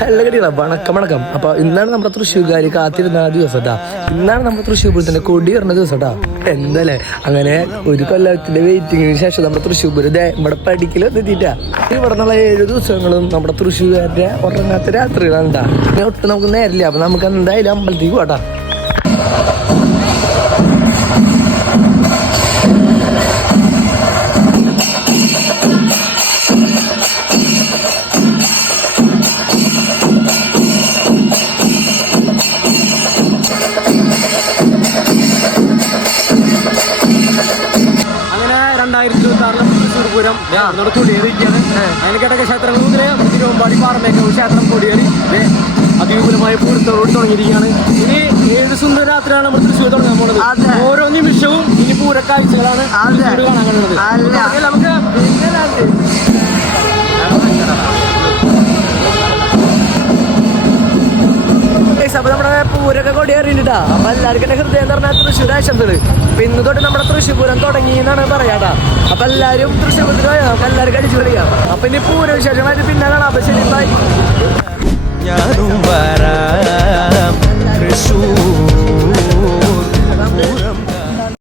കടികളാ വണക്കം. അപ്പൊ ഇന്നാണ് നമ്മുടെ തൃശ്ശൂർക്കാര് കാത്തിരുന്ന ദിവസം കേട്ടാ. ഇന്നാണ് നമ്മുടെ തൃശ്ശൂർ പൂരത്തിന്റെ കൊടി വരുന്ന ദിവസം കേട്ടാ. എന്തല്ലേ അങ്ങനെ ഒരു കൊല്ലത്തിന്റെ വെയിറ്റിങ്ങിന് ശേഷം നമ്മുടെ തൃശ്ശൂർ പൂരം നമ്മുടെ പഠിക്കലെത്തിട്ടാ. ഇവിടെ നിന്നുള്ള 7 ദിവസങ്ങളും നമ്മുടെ തൃശ്ശൂർക്കാരുടെ ഉറങ്ങാത്ത രാത്രികളാണ് കേട്ടാ. പിന്നെ ഒട്ടും നമുക്ക് നേരില്ല. അപ്പൊ നമുക്ക് എന്തായാലും അമ്പലത്തേക്ക് പോട്ടാ. തൃശ്ശൂർ പൂരം കൊടിയേറിയിരിക്കുകയാണ്. അതിനൊക്കെ ക്ഷേത്രങ്ങൾ മുതലേ തിരുവമ്പാടി പാറമേക്കാവ് ക്ഷേത്രം കൊടിയേറി അതിവിപുലമായ പൂരത്തോട് തുടങ്ങിയിരിക്കുകയാണ്. ഇനി 7 സുന്ദര രാത്രിയാണ് നമ്മൾ തൃശ്ശൂർ തുടങ്ങാൻ പോകുന്നത്. ഓരോ നിമിഷവും ഇനി പൂരക്കാഴ്ചകളാണ് കാണാൻ കഴിയുന്നത്. നമുക്ക് അപ്പൊ നമ്മുടെ പൂരൊക്കെ കൊടിയേറിയിട്ടാ. അപ്പൊ എല്ലാവർക്കും എന്റെ ഹൃദയം പറഞ്ഞ തൃശ്ശൂർ ആശംസകള്. അപ്പൊ ഇന്ന് തൊട്ട് നമ്മുടെ തൃശ്ശൂർ പൂരം തുടങ്ങി എന്നാണ് പറയാട്ടാ. അപ്പൊ എല്ലാരും തൃശ്ശൂർ പൂരത്തിന് പോയാ നമുക്ക് എല്ലാവർക്കും അടിച്ചു കളിക്കാം. അപ്പൊ ഇനി പൂര വിശേഷമായിട്ട് പിന്നെ കാണാം. അപ്പൊ ശരി, ബൈ.